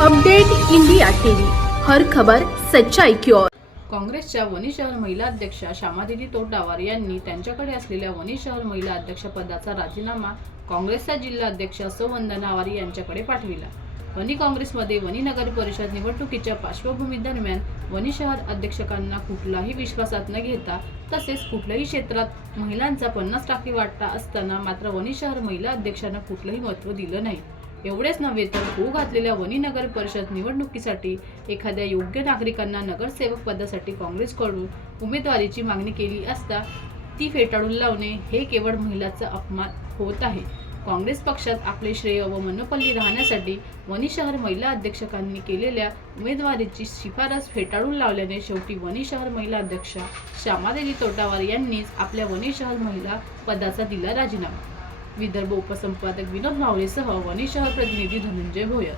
Update India TV, हर खबर सच्चाई की ओर। काँग्रेसच्या वणी शहर महिला अध्यक्षा श्यामादेवी तोटावार यांनी त्यांच्याकडे असलेल्या वणी शहर महिला अध्यक्ष पदाचा राजीनामा काँग्रेसच्या जिल्हा अध्यक्षा सौ वंदना वारी यांच्याकडे पाठविला। वणी काँग्रेसमध्ये वणी नगर परिषद निवडणुकीच्या पार्श्वभूमीदरम्यान वणी शहर अध्यक्षकांना कुठलाही विश्वासात न घेता तसेच कुठल्याही क्षेत्रात महिलांचा 50% वाटा असताना मात्र वणी शहर महिला अध्यक्षांना कुठलंही महत्त्व दिलं नाही। एवढेच नव्हे तर होऊ घातलेल्या वणी नगर परिषद निवडणुकीसाठी एखाद्या योग्य नागरिकांना नगरसेवक पदासाठी काँग्रेसकडून उमेदवारीची मागणी केली असता ती फेटाळून लावणे हे केवळ महिलांचा अपमान होत आहे। काँग्रेस पक्षात आपले श्रेय व मनोपल्ली राहण्यासाठी वणी शहर महिला अध्यक्षकांनी केलेल्या उमेदवारीची शिफारस फेटाळून लावल्याने शेवटी वणी शहर महिला अध्यक्षा श्यामादेवी तोटावार यांनीच आपल्या वणी शहर महिला पदाचा दिला राजीनामा। विदर्भ उपसंपादक विनोद मावळेसह वणी शहर प्रतिनिधी धनंजय भोयर।